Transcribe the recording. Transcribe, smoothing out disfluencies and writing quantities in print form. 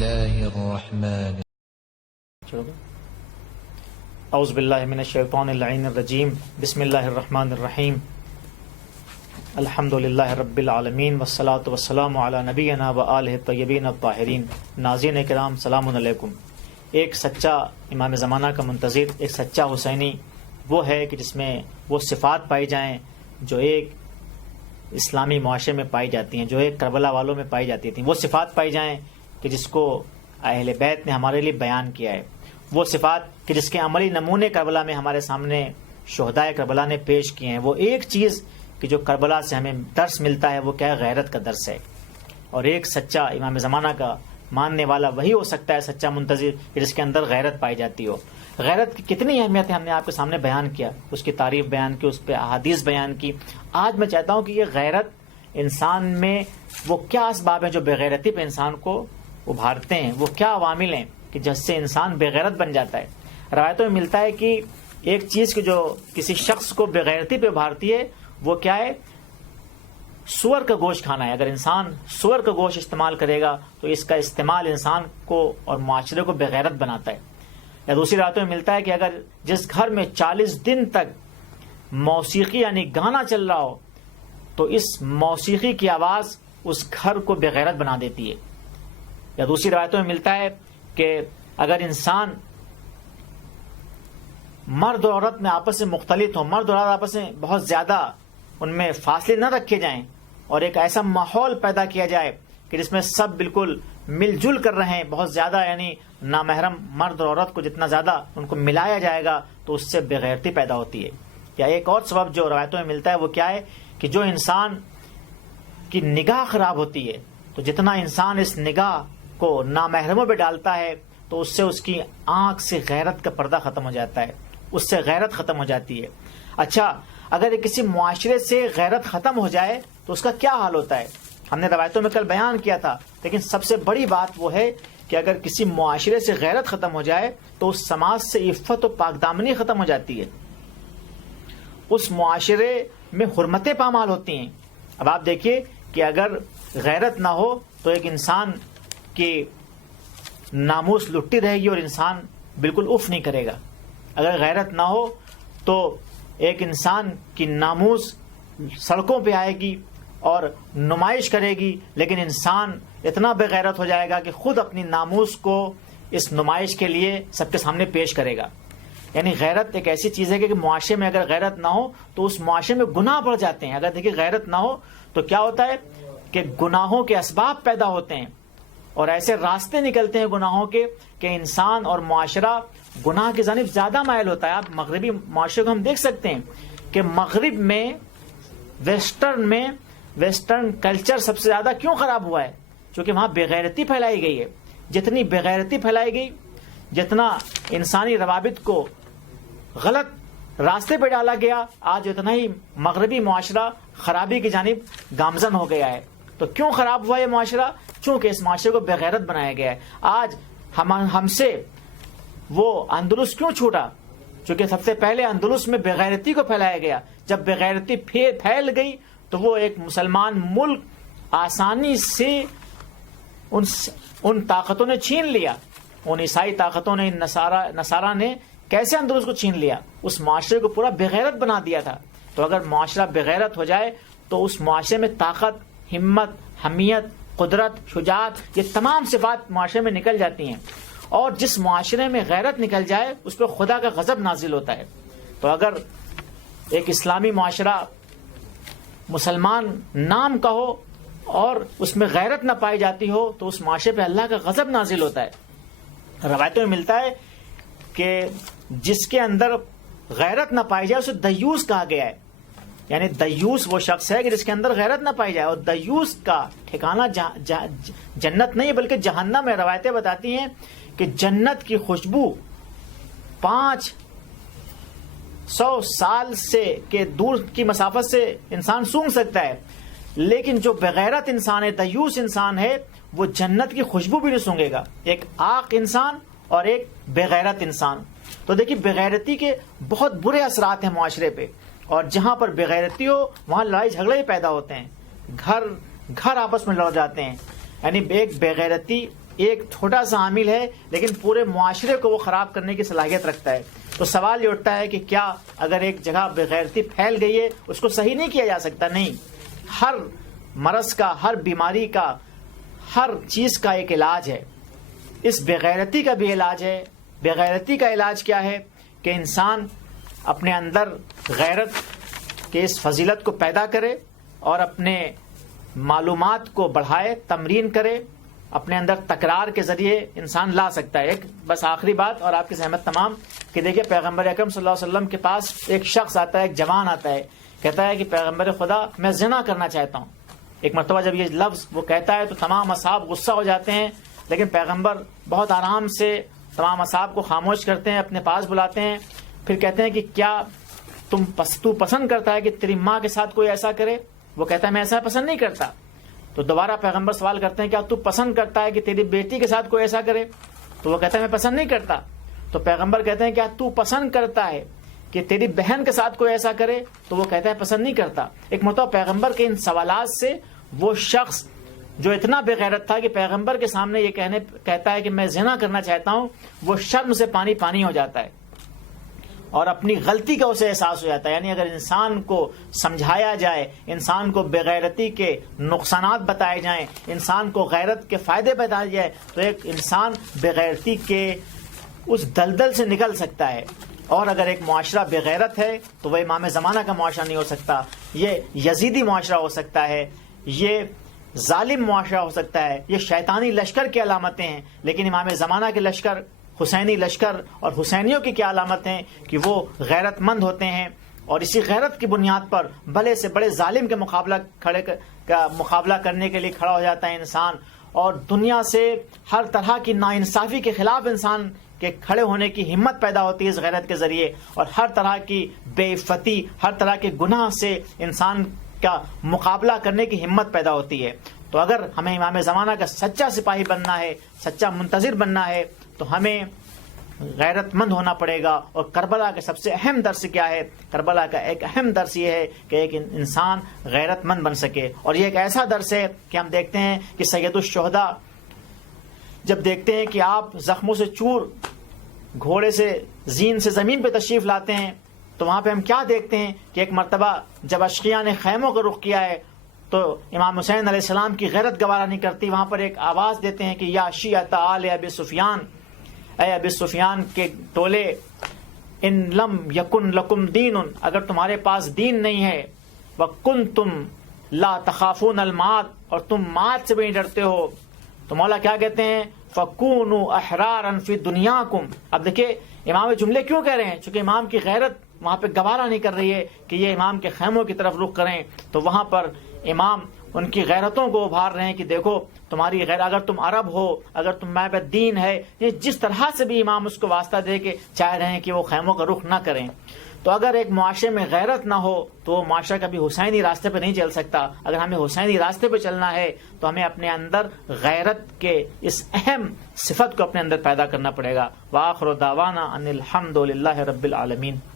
الله الرحمن اعوذ باللہ من الشیطان اللعین الرجیم بسم اللہ الرحمن الرحیم الحمد للہ رب العالمین والصلاة والسلام علی نبینا و آلہ الطیبین الطاہرین. ناظرین کرام سلام علیکم. ایک سچا امام زمانہ کا منتظر، ایک سچا حسینی وہ ہے کہ جس میں وہ صفات پائی جائیں جو ایک اسلامی معاشرے میں پائی جاتی ہیں، جو ایک کربلا والوں میں پائی جاتی تھیں. وہ صفات پائی جائیں کہ جس کو اہل بیت نے ہمارے لیے بیان کیا ہے. وہ صفات کہ جس کے عملی نمونے کربلا میں ہمارے سامنے شہدائے کربلا نے پیش کیے ہیں. وہ ایک چیز کہ جو کربلا سے ہمیں درس ملتا ہے وہ کیا ہے؟ غیرت کا درس ہے. اور ایک سچا امام زمانہ کا ماننے والا وہی ہو سکتا ہے سچا منتظر کہ جس کے اندر غیرت پائی جاتی ہو. غیرت کی کتنی اہمیت ہے ہم نے آپ کے سامنے بیان کیا، اس کی تعریف بیان کی، اس پہ احادیث بیان کی. آج میں چاہتا ہوں کہ یہ غیرت انسان میں وہ کیا اسباب ہیں جو بےغیرتی پہ انسان کو ابھارتے ہیں، وہ کیا عوامل ہیں کہ جس سے انسان بےغیرت بن جاتا ہے. روایتوں میں ملتا ہے کہ ایک چیز کہ جو کسی شخص کو بےغیرتی پہ ابھارتی ہے وہ کیا ہے؟ سور کا گوشت کھانا ہے. اگر انسان سور کا گوشت استعمال کرے گا تو اس کا استعمال انسان کو اور معاشرے کو بےغیرت بناتا ہے. یا دوسری روایتوں میں ملتا ہے کہ اگر جس گھر میں 40 دن تک موسیقی یعنی گانا چل رہا ہو تو اس موسیقی کی آواز اس گھر کو بےغیرت بنا دیتی ہے. یا دوسری روایتوں میں ملتا ہے کہ اگر انسان مرد اور عورت میں آپس میں مختلط ہوں، مرد اور عورت آپس میں بہت زیادہ ان میں فاصلے نہ رکھے جائیں اور ایک ایسا ماحول پیدا کیا جائے کہ جس میں سب بالکل مل جل کر رہیں، بہت زیادہ یعنی نامحرم مرد اور عورت کو جتنا زیادہ ان کو ملایا جائے گا تو اس سے بےغیرتی پیدا ہوتی ہے. یا ایک اور سبب جو روایتوں میں ملتا ہے وہ کیا ہے کہ جو انسان کی نگاہ خراب ہوتی ہے تو جتنا انسان اس نگاہ کو نامحرموں پہ ڈالتا ہے تو اس سے اس کی آنکھ سے غیرت کا پردہ ختم ہو جاتا ہے، اس سے غیرت ختم ہو جاتی ہے. اچھا، اگر کسی معاشرے سے غیرت ختم ہو جائے تو اس کا کیا حال ہوتا ہے؟ ہم نے روایتوں میں کل بیان کیا تھا، لیکن سب سے بڑی بات وہ ہے کہ اگر کسی معاشرے سے غیرت ختم ہو جائے تو اس سماج سے عفت و پاکدامنی ختم ہو جاتی ہے، اس معاشرے میں حرمتیں پامال ہوتی ہیں. اب آپ دیکھیے کہ اگر غیرت نہ ہو تو ایک انسان کی ناموس لٹی رہے گی اور انسان بالکل اف نہیں کرے گا. اگر غیرت نہ ہو تو ایک انسان کی ناموس سڑکوں پہ آئے گی اور نمائش کرے گی، لیکن انسان اتنا بے غیرت ہو جائے گا کہ خود اپنی ناموس کو اس نمائش کے لیے سب کے سامنے پیش کرے گا. یعنی غیرت ایک ایسی چیز ہے کہ معاشرے میں اگر غیرت نہ ہو تو اس معاشرے میں گناہ بڑھ جاتے ہیں. اگر دیکھیے غیرت نہ ہو تو کیا ہوتا ہے کہ گناہوں کے اسباب پیدا ہوتے ہیں اور ایسے راستے نکلتے ہیں گناہوں کے کہ انسان اور معاشرہ گناہ کی جانب زیادہ مائل ہوتا ہے. آپ مغربی معاشرے کو ہم دیکھ سکتے ہیں کہ مغرب میں ویسٹرن کلچر سب سے زیادہ کیوں خراب ہوا ہے؟ چونکہ وہاں بےغیرتی پھیلائی گئی ہے. جتنی بےغیرتی پھیلائی گئی، جتنا انسانی روابط کو غلط راستے پہ ڈالا گیا، آج اتنا ہی مغربی معاشرہ خرابی کی جانب گامزن ہو گیا ہے. تو کیوں خراب ہوا یہ معاشرہ؟ چونکہ اس معاشرے کو بےغیرت بنایا گیا ہے. آج ہم سے وہ اندلس کیوں چھوٹا؟ چونکہ سب سے پہلے اندلس میں بےغیرتی کو پھیلایا گیا. جب بےغیرتی پھیل گئی تو وہ ایک مسلمان ملک آسانی سے ان طاقتوں نے چھین لیا. ان عیسائی طاقتوں نے، نصارہ نے کیسے اندلس کو چھین لیا؟ اس معاشرے کو پورا بےغیرت بنا دیا تھا. تو اگر معاشرہ بےغیرت ہو جائے تو اس معاشرے میں طاقت، ہمت، حمیت، قدرت، شجاعت، یہ تمام صفات معاشرے میں نکل جاتی ہیں. اور جس معاشرے میں غیرت نکل جائے اس پہ خدا کا غضب نازل ہوتا ہے. تو اگر ایک اسلامی معاشرہ مسلمان نام کا ہو اور اس میں غیرت نہ پائی جاتی ہو تو اس معاشرے پہ اللہ کا غضب نازل ہوتا ہے. روایتوں میں ملتا ہے کہ جس کے اندر غیرت نہ پائی جائے اسے دیوس کہا گیا ہے. یعنی دیوس وہ شخص ہے کہ جس کے اندر غیرت نہ پائی جائے. اور دیوس کا ٹھکانہ جنت نہیں بلکہ جہنم ہے. روایتیں بتاتی ہیں کہ جنت کی خوشبو 500 سال سے کے دور کی مسافت سے انسان سونگھ سکتا ہے، لیکن جو بغیرت انسان ہے، دیوس انسان ہے، وہ جنت کی خوشبو بھی نہیں سونگھے گا. ایک عاق انسان اور ایک بغیرت انسان. تو دیکھیے بغیرتی کے بہت برے اثرات ہیں معاشرے پہ، اور جہاں پر بغیرتی ہو وہاں لڑائی جھگڑے ہی پیدا ہوتے ہیں، گھر آپس میں لڑ جاتے ہیں. یعنی ایک بغیرتی ایک چھوٹا سا عامل ہے لیکن پورے معاشرے کو وہ خراب کرنے کی صلاحیت رکھتا ہے. تو سوال یہ اٹھتا ہے کہ کیا اگر ایک جگہ بےغیرتی پھیل گئی ہے اس کو صحیح نہیں کیا جا سکتا؟ نہیں، ہر مرض کا، ہر بیماری کا، ہر چیز کا ایک علاج ہے. اس بےغیرتی کا بھی علاج ہے. بےغیرتی کا علاج کیا ہے؟ کہ انسان اپنے اندر غیرت کے اس فضیلت کو پیدا کرے اور اپنے معلومات کو بڑھائے، تمرین کرے. اپنے اندر تکرار کے ذریعے انسان لا سکتا ہے. ایک بس آخری بات اور آپ کی سہمت تمام کہ دیکھیے پیغمبر اکرم صلی اللہ علیہ وسلم کے پاس ایک شخص آتا ہے، ایک جوان آتا ہے، کہتا ہے کہ پیغمبر خدا میں زنا کرنا چاہتا ہوں. ایک مرتبہ جب یہ لفظ وہ کہتا ہے تو تمام اصحاب غصہ ہو جاتے ہیں، لیکن پیغمبر بہت آرام سے تمام اصحاب کو خاموش کرتے ہیں، اپنے پاس بلاتے ہیں. پھر کہتے ہیں کہ کیا تو پسند کرتا ہے کہ تیری ماں کے ساتھ کوئی ایسا کرے؟ وہ کہتا ہے میں ایسا پسند نہیں کرتا. تو دوبارہ پیغمبر سوال کرتے ہیں کیا تو پسند کرتا ہے کہ تیری بیٹی کے ساتھ کوئی ایسا کرے؟ تو وہ کہتا ہے میں پسند نہیں کرتا. تو پیغمبر کہتے ہیں کیا تو پسند کرتا ہے کہ تیری بہن کے ساتھ کوئی ایسا کرے؟ تو وہ کہتا ہے پسند نہیں کرتا. ایک مرتبہ پیغمبر کے ان سوالات سے وہ شخص جو اتنا بے غیرت تھا کہ پیغمبر کے سامنے یہ کہتا ہے کہ میں زنا کرنا چاہتا ہوں، وہ شرم سے پانی پانی ہو جاتا ہے اور اپنی غلطی کا اسے احساس ہو جاتا ہے. یعنی اگر انسان کو سمجھایا جائے، انسان کو بے غیرتی کے نقصانات بتائے جائیں، انسان کو غیرت کے فائدے بتائے جائے تو ایک انسان بے غیرتی کے اس دلدل سے نکل سکتا ہے. اور اگر ایک معاشرہ بے غیرت ہے تو وہ امام زمانہ کا معاشرہ نہیں ہو سکتا، یہ یزیدی معاشرہ ہو سکتا ہے، یہ ظالم معاشرہ ہو سکتا ہے، یہ شیطانی لشکر کی علامتیں ہیں. لیکن امام زمانہ کے لشکر، حسینی لشکر اور حسینیوں کی کیا علامت ہیں کہ وہ غیرت مند ہوتے ہیں اور اسی غیرت کی بنیاد پر بڑے سے بڑے ظالم کے مقابلہ کرنے کے لیے کھڑا ہو جاتا ہے انسان. اور دنیا سے ہر طرح کی ناانصافی کے خلاف انسان کے کھڑے ہونے کی ہمت پیدا ہوتی ہے اس غیرت کے ذریعے، اور ہر طرح کی بے عفتی، ہر طرح کے گناہ سے انسان کا مقابلہ کرنے کی ہمت پیدا ہوتی ہے. تو اگر ہمیں امام زمانہ کا سچا سپاہی بننا ہے، سچا منتظر بننا ہے تو ہمیں غیرت مند ہونا پڑے گا. اور کربلا کا سب سے اہم درس کیا ہے؟ کربلا کا ایک اہم درس یہ ہے کہ ایک انسان غیرت مند بن سکے. اور یہ ایک ایسا درس ہے کہ ہم دیکھتے ہیں کہ سید الشہداء جب دیکھتے ہیں کہ آپ زخموں سے چور گھوڑے سے زین سے زمین پہ تشریف لاتے ہیں تو وہاں پہ ہم کیا دیکھتے ہیں کہ ایک مرتبہ جب اشقیاء نے خیموں کا رخ کیا ہے تو امام حسین علیہ السلام کی غیرت گوارا نہیں کرتی. وہاں پر ایک آواز دیتے ہیں کہ یا شیعۃ آل ابی سفیان، اے ابی سفیان کے ٹولے، ان لم یکن لکم دین، اگر تمہارے پاس دین نہیں ہے، وکنتم لا تخافون المات، اور تم مات سے بھی نہیں ڈرتے ہو، تو مولا کیا کہتے ہیں فکونوا احرارا فی دنیاکم. اب دیکھیں امام جملے کیوں کہہ رہے ہیں؟ چونکہ امام کی غیرت وہاں پہ گوارا نہیں کر رہی ہے کہ یہ امام کے خیموں کی طرف رخ کریں. تو وہاں پر امام ان کی غیرتوں کو ابھار رہے ہیں کہ دیکھو تمہاری غیر، اگر تم عرب ہو، اگر تم میں پہ دین ہے، یہ جس طرح سے بھی امام اس کو واسطہ دے کے چاہ رہے ہیں کہ وہ خیموں کا رخ نہ کریں. تو اگر ایک معاشرے میں غیرت نہ ہو تو وہ معاشرہ کبھی حسینی راستے پہ نہیں چل سکتا. اگر ہمیں حسینی راستے پہ چلنا ہے تو ہمیں اپنے اندر غیرت کے اس اہم صفت کو اپنے اندر پیدا کرنا پڑے گا. وآخر دعوانا ان الحمد للہ رب العالمین.